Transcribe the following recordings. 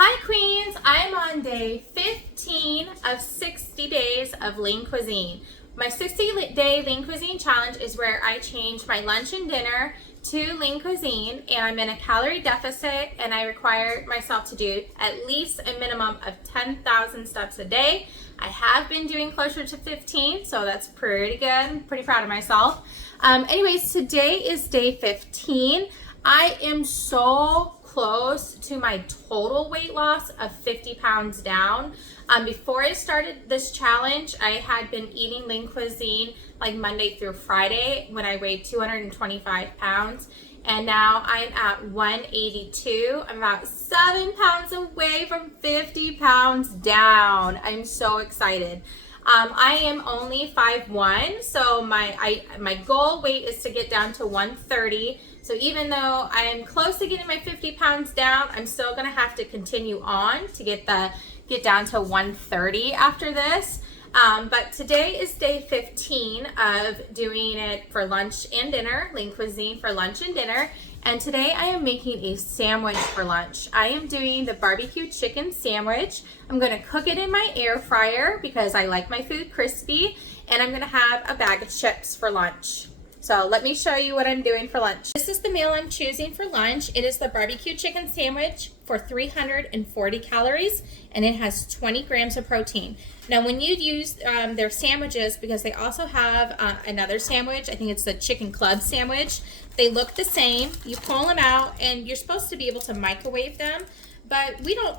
Hi Queens, I'm on day 15 of 60 days of lean cuisine. My 60-day lean cuisine challenge is where I change my lunch and dinner to lean cuisine, and I'm in a calorie deficit, and I require myself to do at least a minimum of 10,000 steps a day. I have been doing closer to 15, so that's pretty good. I'm pretty proud of myself. Anyways, today is day 15. I am so close to my total weight loss of 50 pounds down. Before I started this challenge, I had been eating lean cuisine like Monday through Friday when I weighed 225 pounds. And now I'm at 182. I'm about 7 pounds away from 50 pounds down. I'm so excited. I am only 5'1", so my goal weight is to get down to 130. So even though I'm close to getting my 50 pounds down, I'm still gonna have to continue on to get down to 130 after this. But today is day 15 of doing it for lunch and dinner, lean cuisine for lunch and dinner. And today I am making a sandwich for lunch. I am doing the barbecue chicken sandwich. I'm gonna cook it in my air fryer because I like my food crispy, and I'm gonna have a bag of chips for lunch. So let me show you what I'm doing for lunch. This is the meal I'm choosing for lunch. It is the barbecue chicken sandwich for 340 calories, and it has 20 grams of protein. Now when you use their sandwiches, because they also have another sandwich, I think it's the chicken club sandwich, they look the same. You pull them out and you're supposed to be able to microwave them, but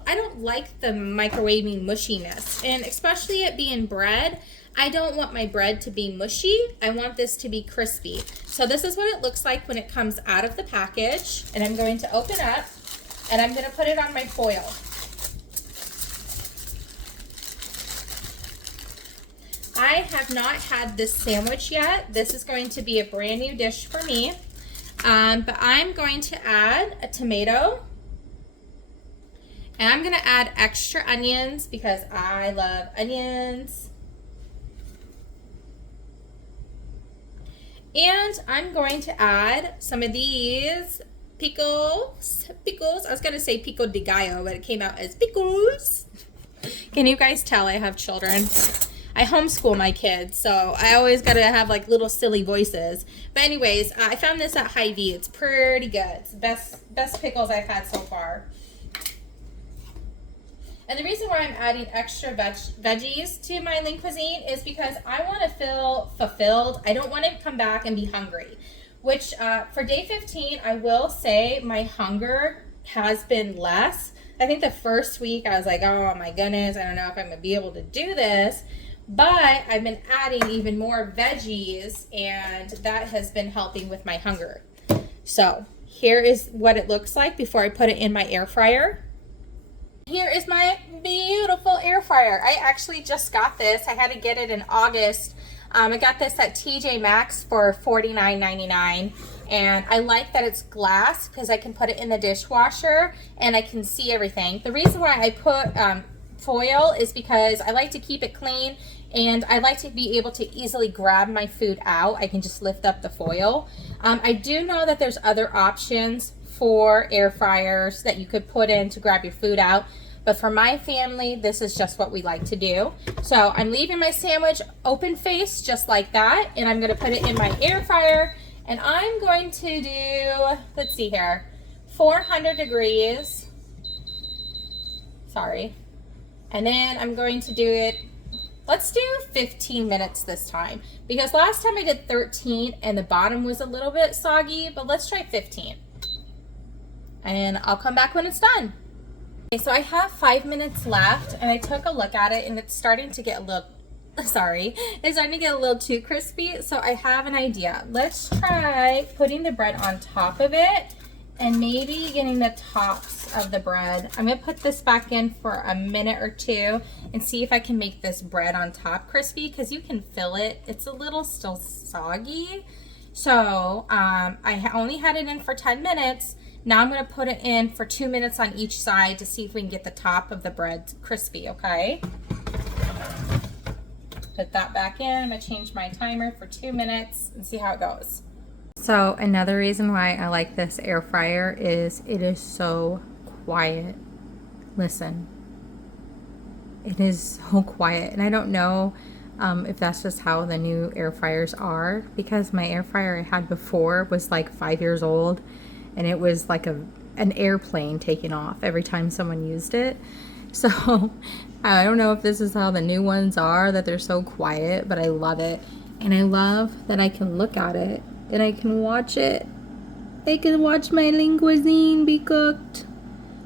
I don't like the microwaving mushiness, and especially it being bread, I don't want my bread to be mushy. I want this to be crispy. So this is what it looks like when it comes out of the package, and I'm going to open up and I'm going to put it on my foil. I have not had this sandwich yet. This is going to be a brand new dish for me. But I'm going to add a tomato, and I'm going to add extra onions because I love onions. And I'm going to add some of these pickles. I was going to say pico de gallo, but it came out as pickles. Can you guys tell I have children? I homeschool my kids, so I always got to have like little silly voices. But anyways, I found this at Hy-Vee. It's pretty good. It's the best pickles I've had so far. And the reason why I'm adding extra veggies to my lean cuisine is because I want to feel fulfilled. I don't want to come back and be hungry, which for day 15, I will say my hunger has been less. I think the first week I was like, oh my goodness, I don't know if I'm going to be able to do this. But I've been adding even more veggies, and that has been helping with my hunger. So here is what it looks like before I put it in my air fryer. Here is my beautiful air fryer. I actually just got this. I had to get it in August. I got this at TJ Maxx for $49.99. And I like that it's glass because I can put it in the dishwasher and I can see everything. The reason why I put foil is because I like to keep it clean, and I like to be able to easily grab my food out. I can just lift up the foil. I do know that there's other options for air fryers that you could put in to grab your food out, but for my family, this is just what we like to do. So I'm leaving my sandwich open face just like that, and I'm going to put it in my air fryer, and I'm going to do, let's see here, 400 degrees. Sorry. And then I'm going to do it, let's do 15 minutes this time, because last time I did 13 and the bottom was a little bit soggy, but let's try 15. And I'll come back when it's done. Okay, so I have 5 minutes left, and I took a look at it, and it's starting to get a little, it's starting to get a little too crispy. So I have an idea. Let's try putting the bread on top of it and maybe getting the tops of the bread. I'm gonna put this back in for a minute or two and see if I can make this bread on top crispy, because you can feel it. It's a little still soggy. So I only had it in for 10 minutes. Now I'm going to put it in for 2 minutes on each side to see if we can get the top of the bread crispy, okay? Put that back in. I'm going to change my timer for 2 minutes and see how it goes. So another reason why I like this air fryer is it is so quiet. Listen, it is so quiet, and I don't know if that's just how the new air fryers are, because my air fryer I had before was like 5 years old, and it was like an airplane taking off every time someone used it. So I don't know if this is how the new ones are, that they're so quiet, but I love it. And I love that I can look at it and I can watch it. I can watch my Lean Cuisine be cooked.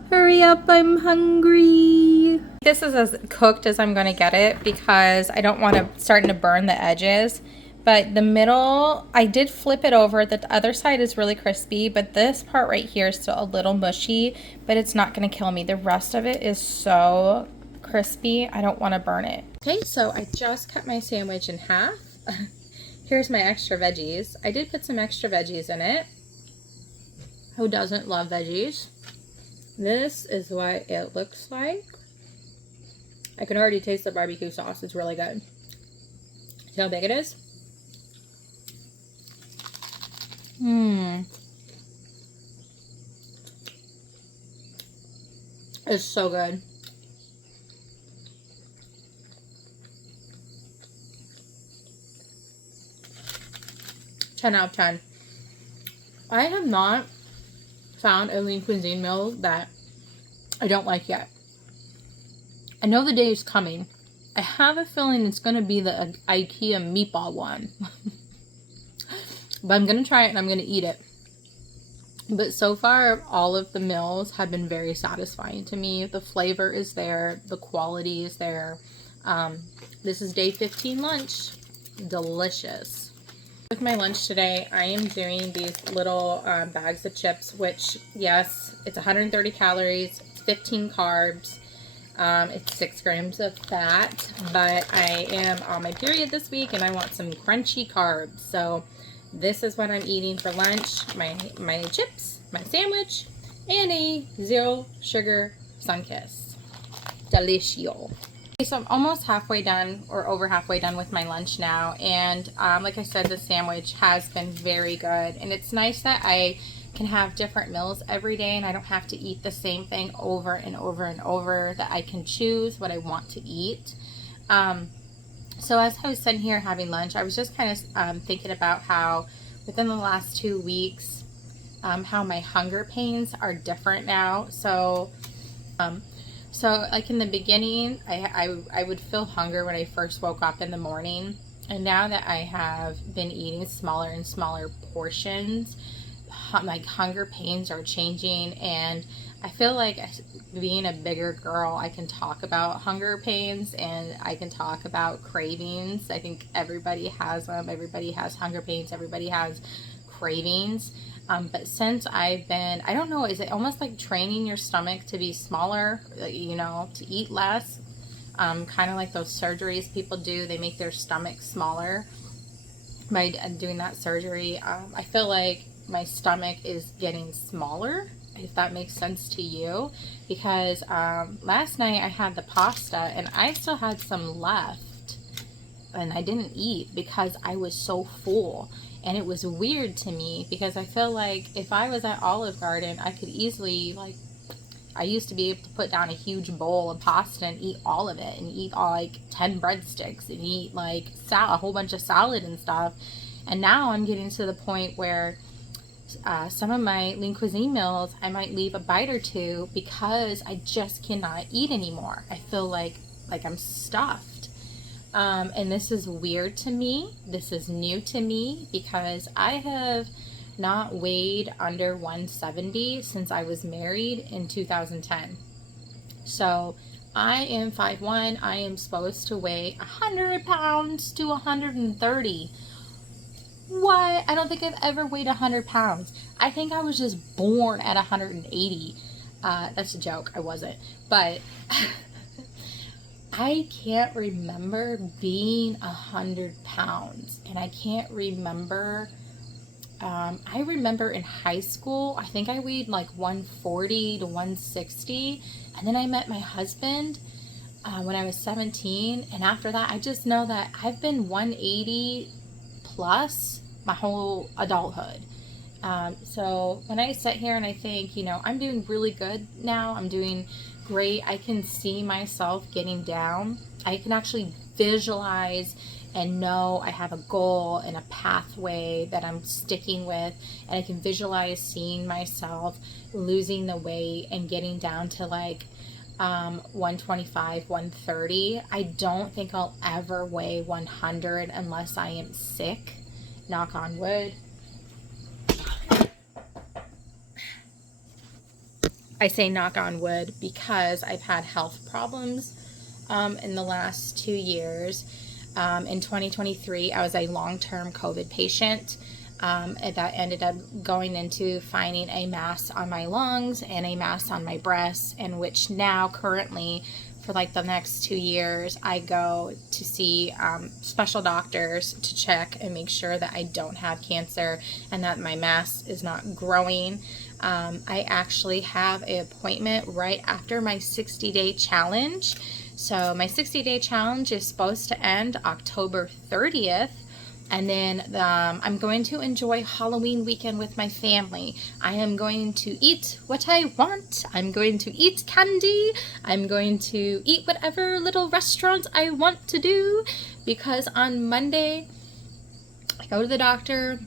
Hurry up, I'm hungry. This is as cooked as I'm gonna get it because I don't want to starting to burn the edges. But the middle, I did flip it over. The other side is really crispy, but this part right here is still a little mushy, but it's not gonna kill me. The rest of it is so crispy, I don't wanna burn it. Okay, so I just cut my sandwich in half. Here's my extra veggies. I did put some extra veggies in it. Who doesn't love veggies? This is what it looks like. I can already taste the barbecue sauce. It's really good. See how big it is? It's so good. Ten out of 10. I have not found a Lean Cuisine meal that I don't like yet. I know the day is coming. I have a feeling it's going to be the IKEA meatball one. But I'm going to try it and I'm going to eat it. But so far, all of the meals have been very satisfying to me. The flavor is there. The quality is there. This is day 15 lunch. Delicious. With my lunch today, I am doing these little bags of chips, which, yes, it's 130 calories, it's 15 carbs, it's 6 grams of fat, but I am on my period this week and I want some crunchy carbs. So this is what I'm eating for lunch: my chips, my sandwich, and a 0 sugar Sunkist. Delicioso. So I'm almost halfway done, or over halfway done with my lunch now, and like I said, the sandwich has been very good, and it's nice that I can have different meals every day and I don't have to eat the same thing over and over and over, that I can choose what I want to eat. So as I was sitting here having lunch, I was just kind of thinking about how within the last 2 weeks, how my hunger pains are different now. So like in the beginning, I would feel hunger when I first woke up in the morning. And now that I have been eating smaller and smaller portions, my hunger pains are changing. And I feel like being a bigger girl, I can talk about hunger pains and I can talk about cravings. I think everybody has them. Everybody has hunger pains. Everybody has cravings. But since I've been, I don't know, is it almost like training your stomach to be smaller, you know, to eat less? Kind of like those surgeries people do. They make their stomach smaller by doing that surgery. I feel like my stomach is getting smaller, if that makes sense to you, because last night I had the pasta and I still had some left and I didn't eat because I was so full. And it was weird to me because I feel like if I was at Olive Garden, I could easily, like, I used to be able to put down a huge bowl of pasta and eat all of it and eat all like 10 breadsticks and eat like a whole bunch of salad and stuff. And now I'm getting to the point where some of my Lean Cuisine meals, I might leave a bite or two because I just cannot eat anymore. I feel like I'm stuffed. And this is weird to me. This is new to me because I have not weighed under 170 since I was married in 2010. So I am 5'1". I am supposed to weigh 100 pounds to 130. What? I don't think I've ever weighed 100 pounds. I think I was just born at 180. That's a joke. I wasn't. But I can't remember being 100 pounds. And I can't remember... I remember in high school, I think I weighed like 140 to 160. And then I met my husband when I was 17. And after that, I just know that I've been 180 plus my whole adulthood. So when I sit here and I think, you know, I'm doing really good now. I'm doing great. I can see myself getting down. I can actually visualize and know I have a goal and a pathway that I'm sticking with, and I can visualize seeing myself losing the weight and getting down to like 125, 130. I don't think I'll ever weigh 100 unless I am sick, knock on wood. I say knock on wood because I've had health problems in the last 2 years. In 2023, I was a long-term COVID patient. And that ended up going into finding a mass on my lungs and a mass on my breasts, and which now currently for like the next 2 years, I go to see special doctors to check and make sure that I don't have cancer and that my mass is not growing. I actually have an appointment right after my 60-day challenge. So my 60-day challenge is supposed to end October 30th. And then I'm going to enjoy Halloween weekend with my family. I am going to eat what I want. I'm going to eat candy. I'm going to eat whatever little restaurant I want to do. Because on Monday, I go to the doctor.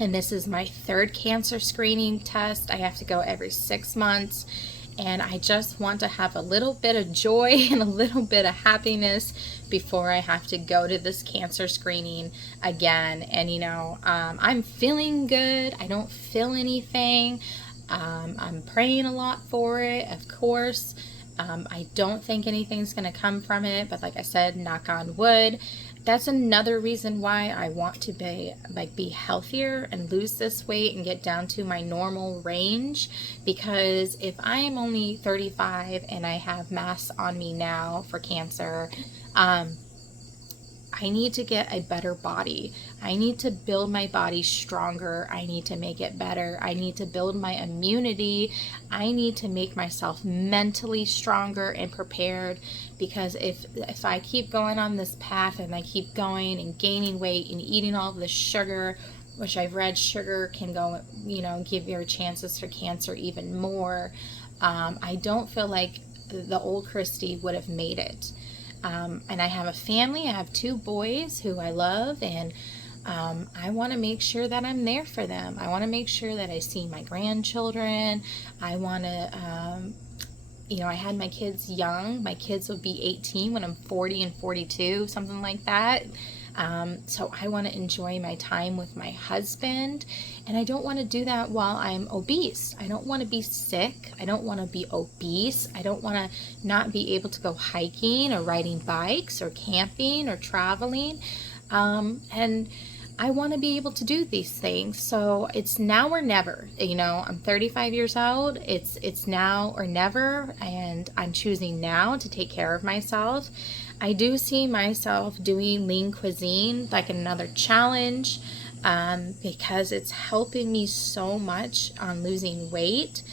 And this is my 3rd cancer screening test. I have to go every 6 months. And I just want to have a little bit of joy and a little bit of happiness before I have to go to this cancer screening again. And I'm feeling good. I don't feel anything. I'm praying a lot for it, of course. I don't think anything's going to come from it, but like I said, knock on wood. That's another reason why I want to be healthier and lose this weight and get down to my normal range. Because if I am only 35 and I have mass on me now for cancer, I need to get a better body. I need to build my body stronger. I need to make it better. I need to build my immunity. I need to make myself mentally stronger and prepared, because if I keep going on this path and I keep going and gaining weight and eating all the sugar, which I've read sugar can go, give your chances for cancer even more. I don't feel like the old Christy would have made it. And I have a family. I have 2 boys who I love, and I want to make sure that I'm there for them. I want to make sure that I see my grandchildren. I want to, I had my kids young. My kids will be 18 when I'm 40 and 42, something like that. So I want to enjoy my time with my husband, and I don't want to do that while I'm obese. I don't want to be sick. I don't want to be obese. I don't want to not be able to go hiking or riding bikes or camping or traveling. And I want to be able to do these things. So it's now or never. I'm 35 years old. It's now or never, and I'm choosing now to take care of myself. I do see myself doing lean cuisine, like another challenge, because it's helping me so much on losing weight.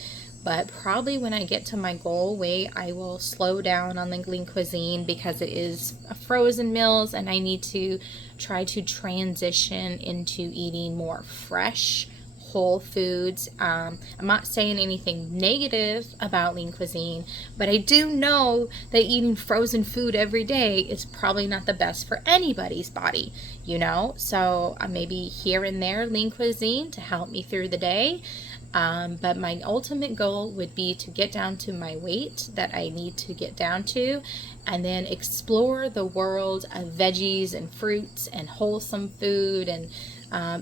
But probably when I get to my goal weight, I will slow down on the lean cuisine because it is frozen meals, and I need to try to transition into eating more fresh, whole foods. I'm not saying anything negative about lean cuisine, but I do know that eating frozen food every day is probably not the best for anybody's body, So maybe here and there lean cuisine to help me through the day. But my ultimate goal would be to get down to my weight that I need to get down to, and then explore the world of veggies and fruits and wholesome food. And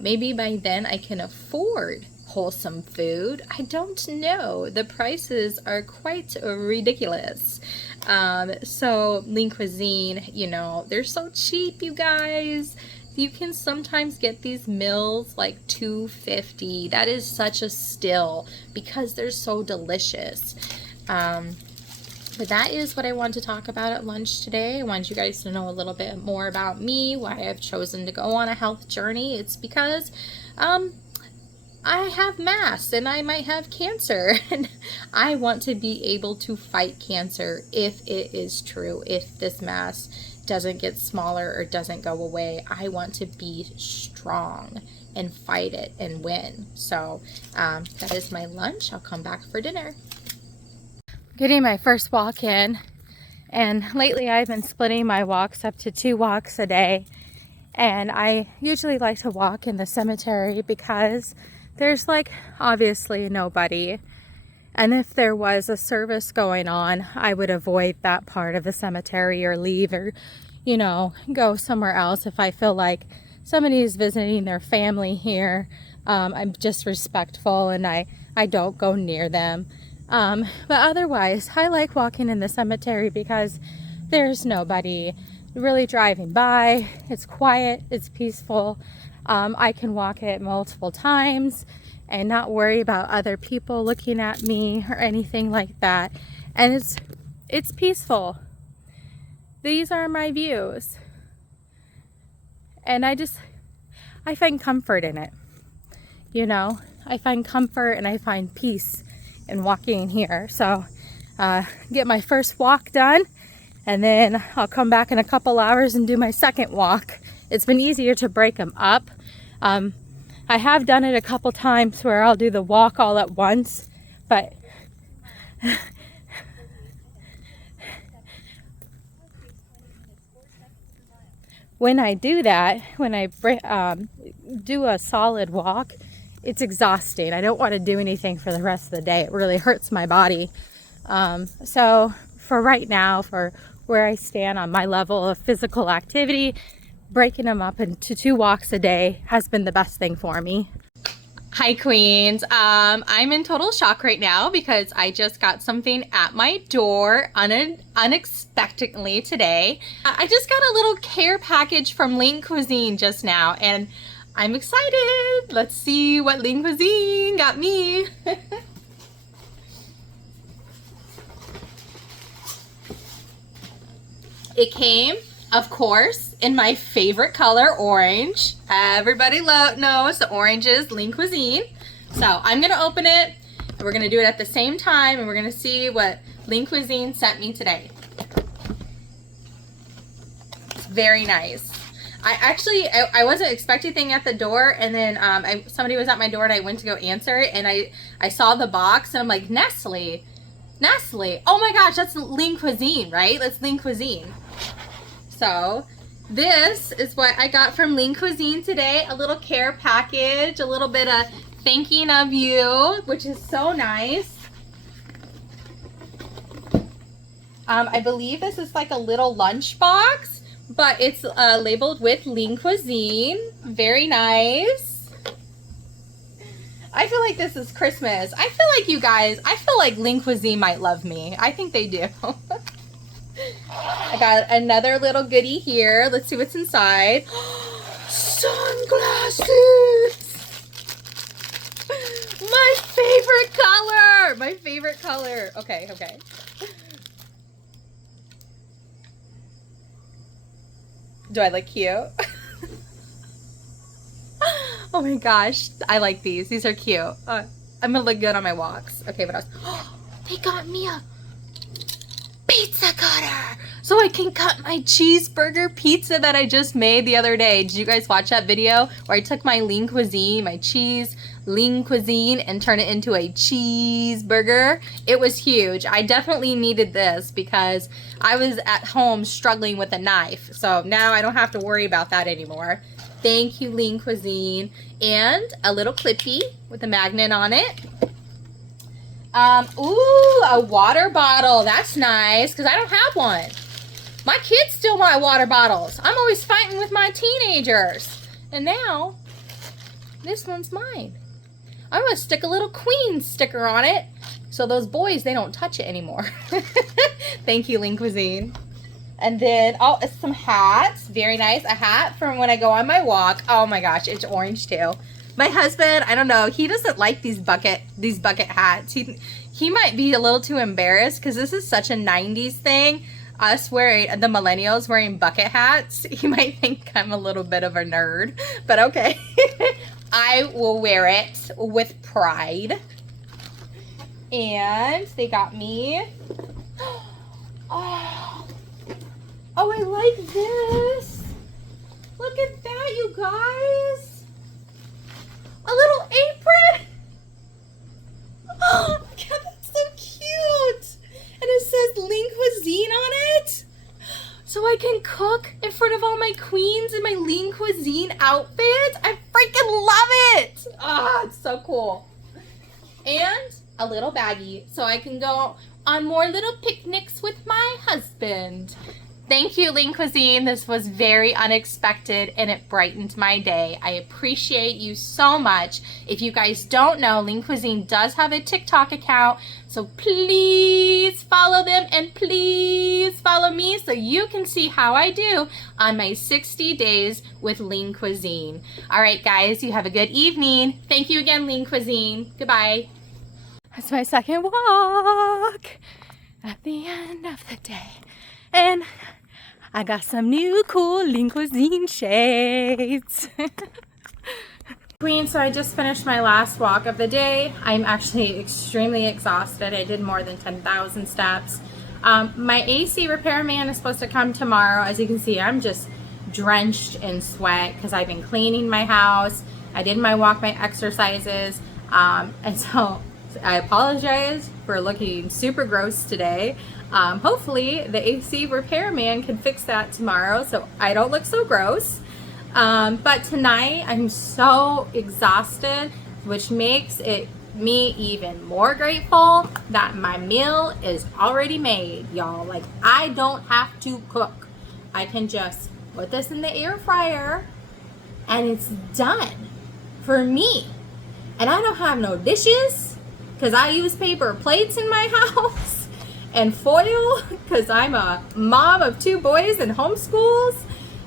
maybe by then I can afford wholesome food. I don't know. The prices are quite ridiculous. So lean cuisine, they're so cheap, you guys. You can sometimes get these meals like $2.50. That is such a steal because they're so delicious. But that is what I want to talk about at lunch today. I want you guys to know a little bit more about me, why I've chosen to go on a health journey. It's because I have mass and I might have cancer, and I want to be able to fight cancer if it is true. If this mass doesn't get smaller or doesn't go away, I want to be strong and fight it and win. So that is my lunch. I'll come back for dinner. getting my first walk in. And lately I've been splitting my walks up to 2 walks a day. And I usually like to walk in the cemetery because there's like obviously nobody. And if there was a service going on, I would avoid that part of the cemetery or leave, or, you know, go somewhere else if I feel like somebody is visiting their family here. I'm just respectful and I don't go near them. But otherwise, I like walking in the cemetery because there's nobody really driving by. It's quiet, it's peaceful. I can walk it multiple times and not worry about other people looking at me or anything like that. And it's peaceful. These are my views. And I find comfort in it. You know, I find comfort and I find peace in walking here. So get my first walk done, and then I'll come back in a couple hours and do my second walk. It's been easier to break them up. I have done it a couple times where I'll do the walk all at once, but when I do that, when I do a solid walk, it's exhausting. I don't want to do anything for the rest of the day. It really hurts my body. So for right now, for where I stand on my level of physical activity, breaking them up into 2 walks a day has been the best thing for me. Hi Queens. I'm in total shock right now because I just got something at my door unexpectedly today. I just got a little care package from Cuisine just now, and I'm excited. Let's see what Cuisine got me. It came, of course, in my favorite color, orange. Everybody knows the orange is Cuisine. So I'm gonna open it, and we're gonna do it at the same time, and we're gonna see what Cuisine sent me today. It's very nice. I wasn't expecting anything at the door, and then somebody was at my door and I went to go answer it, and I saw the box and I'm like, Nestle. Oh my gosh, that's Cuisine, right? That's Cuisine. So this is what I got from Cuisine today. A little care package, a little bit of thanking of you, which is so nice. I believe this is like a little lunch box, but it's labeled with Cuisine. Very nice. I feel like this is Christmas. I feel like you guys, I feel like Cuisine might love me. I think they do. I got another little goodie here. Let's see what's inside. Sunglasses! My favorite color! My favorite color. Okay. Do I look cute? Oh my gosh, I like these. These are cute. I'm gonna look good on my walks. Okay, what else? They got me a pizza cutter so I can cut my cheeseburger pizza that I just made the other day. Did you guys watch that video where I took my Cuisine, my cheese Cuisine, and turned it into a cheeseburger? It was huge. I definitely needed this because I was at home struggling with a knife. So now I don't have to worry about that anymore. Thank you, Cuisine. And a little clippy with a magnet on it. Ooh, a water bottle. That's nice because I don't have one. My kids steal my water bottles. I'm always fighting with my teenagers. And now, this one's mine. I'm going to stick a little Queen sticker on it so those boys, they don't touch it anymore. Thank you, Cuisine. And then, oh, it's some hats. Very nice. A hat from when I go on my walk. Oh my gosh, it's orange too. My husband, I don't know, he doesn't like these bucket hats. He might be a little too embarrassed because this is such a 90s thing. Us wearing, the millennials wearing bucket hats. He might think I'm a little bit of a nerd, but okay. I will wear it with pride. And they got me, oh, I like this. Look at that, you guys. A little apron. Oh, God, that's so cute. so I can cook in front of all my queens in my Lean Cuisine outfit. I freaking love it. Ah, it's so cool. And a little baggie so I can go on more little picnics with my husband. Thank you, Lean Cuisine. This was very unexpected and it brightened my day. I appreciate you so much. If you guys don't know, Lean Cuisine does have a TikTok account, so please follow them and please follow me so you can see how I do on my 60 days with Lean Cuisine. All right, guys, you have a good evening. Thank you again, Lean Cuisine. Goodbye. That's my second walk at the end of the day. And I got some new cool Lean Cuisine shades. Queen, so I just finished my last walk of the day. I'm actually extremely exhausted. I did more than 10,000 steps. My AC repairman is supposed to come tomorrow. As you can see, I'm just drenched in sweat because I've been cleaning my house. I did my walk, my exercises. And so I apologize for looking super gross today. Hopefully the AC repairman can fix that tomorrow so I don't look so gross. But tonight I'm so exhausted, which makes me even more grateful that my meal is already made, y'all. Like, I don't have to cook. I can just put this in the air fryer and it's done for me. And I don't have no dishes because I use paper plates in my house. And foil because I'm a mom of 2 boys and homeschools,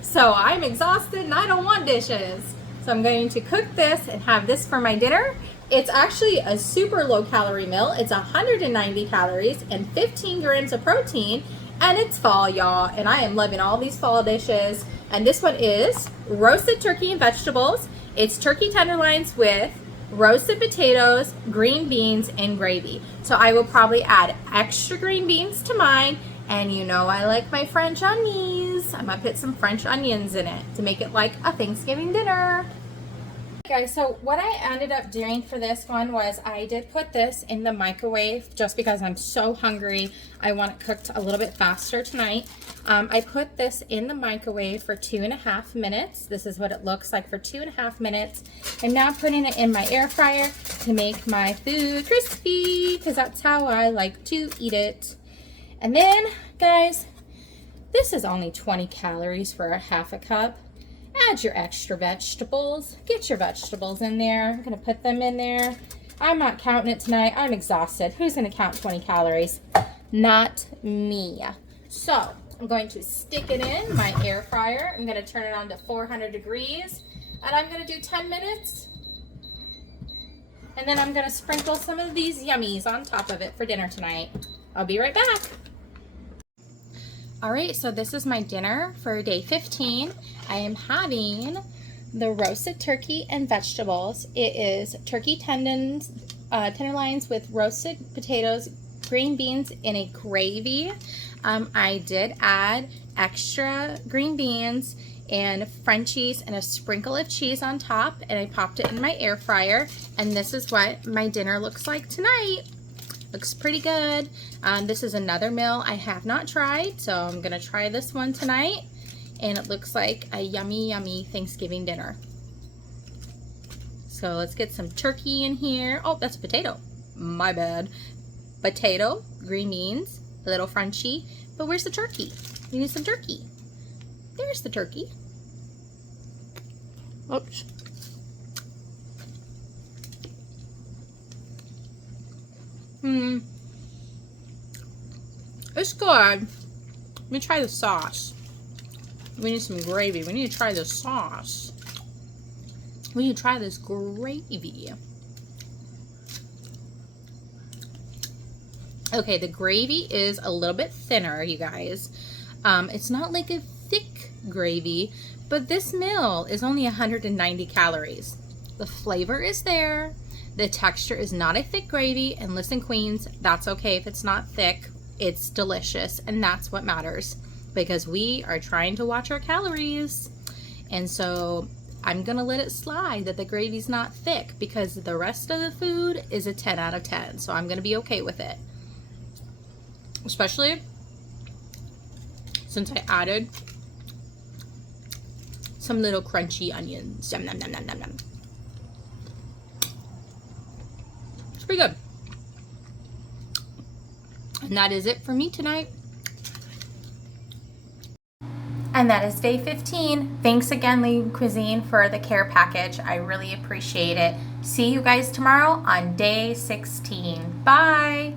so I'm exhausted and I don't want dishes. So I'm going to cook this and have this for my dinner. It's actually a super low calorie meal. It's 190 calories and 15 grams of protein, and it's fall, y'all, and I am loving all these fall dishes. And this one is roasted turkey and vegetables. It's turkey tenderloins with roasted potatoes, green beans, and gravy. So I will probably add extra green beans to mine, and you know I like my French onions. I'm gonna put some French onions in it to make it like a Thanksgiving dinner. Guys, so what I ended up doing for this one was I did put this in the microwave just because I'm so hungry. I want it cooked a little bit faster tonight. I put this in the microwave for 2.5 minutes. This is what it looks like for 2.5 minutes. I'm now putting it in my air fryer to make my food crispy because that's how I like to eat it. And then, guys, this is only 20 calories for a half a cup. Add your extra vegetables. Get your vegetables in there. I'm going to put them in there. I'm not counting it tonight. I'm exhausted. Who's going to count 20 calories? Not me. So I'm going to stick it in my air fryer. I'm going to turn it on to 400 degrees. And I'm going to do 10 minutes. And then I'm going to sprinkle some of these yummies on top of it for dinner tonight. I'll be right back. All right, so this is my dinner for day 15. I am having the roasted turkey and vegetables. It is turkey tenderloins with roasted potatoes, green beans in a gravy. I did add extra green beans and Frenchies and a sprinkle of cheese on top, and I popped it in my air fryer. And this is what my dinner looks like tonight. Looks pretty good. This is another meal I have not tried, so I'm gonna try this one tonight. And it looks like a yummy, yummy Thanksgiving dinner. So let's get some turkey in here. Oh, that's a potato. My bad. Potato, green beans, a little Frenchie. But where's the turkey? We need some turkey. There's the turkey. Oops. It's good. Let me try the sauce. We need some gravy. We need to try the sauce. We need to try this gravy. Okay, the gravy is a little bit thinner, you guys. It's not like a thick gravy, but this meal is only 190 calories. The flavor is there. The texture is not a thick gravy, and listen, queens, that's okay if it's not thick. It's delicious, and that's what matters, because we are trying to watch our calories. And so I'm gonna let it slide that the gravy's not thick, because the rest of the food is a 10 out of 10. So I'm gonna be okay with it. Especially since I added some little crunchy onions. Yum, yum, yum, yum, yum, yum. It's pretty good. And that is it for me tonight. And that is day 15. Thanks again, Lean Cuisine, for the care package. I really appreciate it. See you guys tomorrow on day 16. Bye.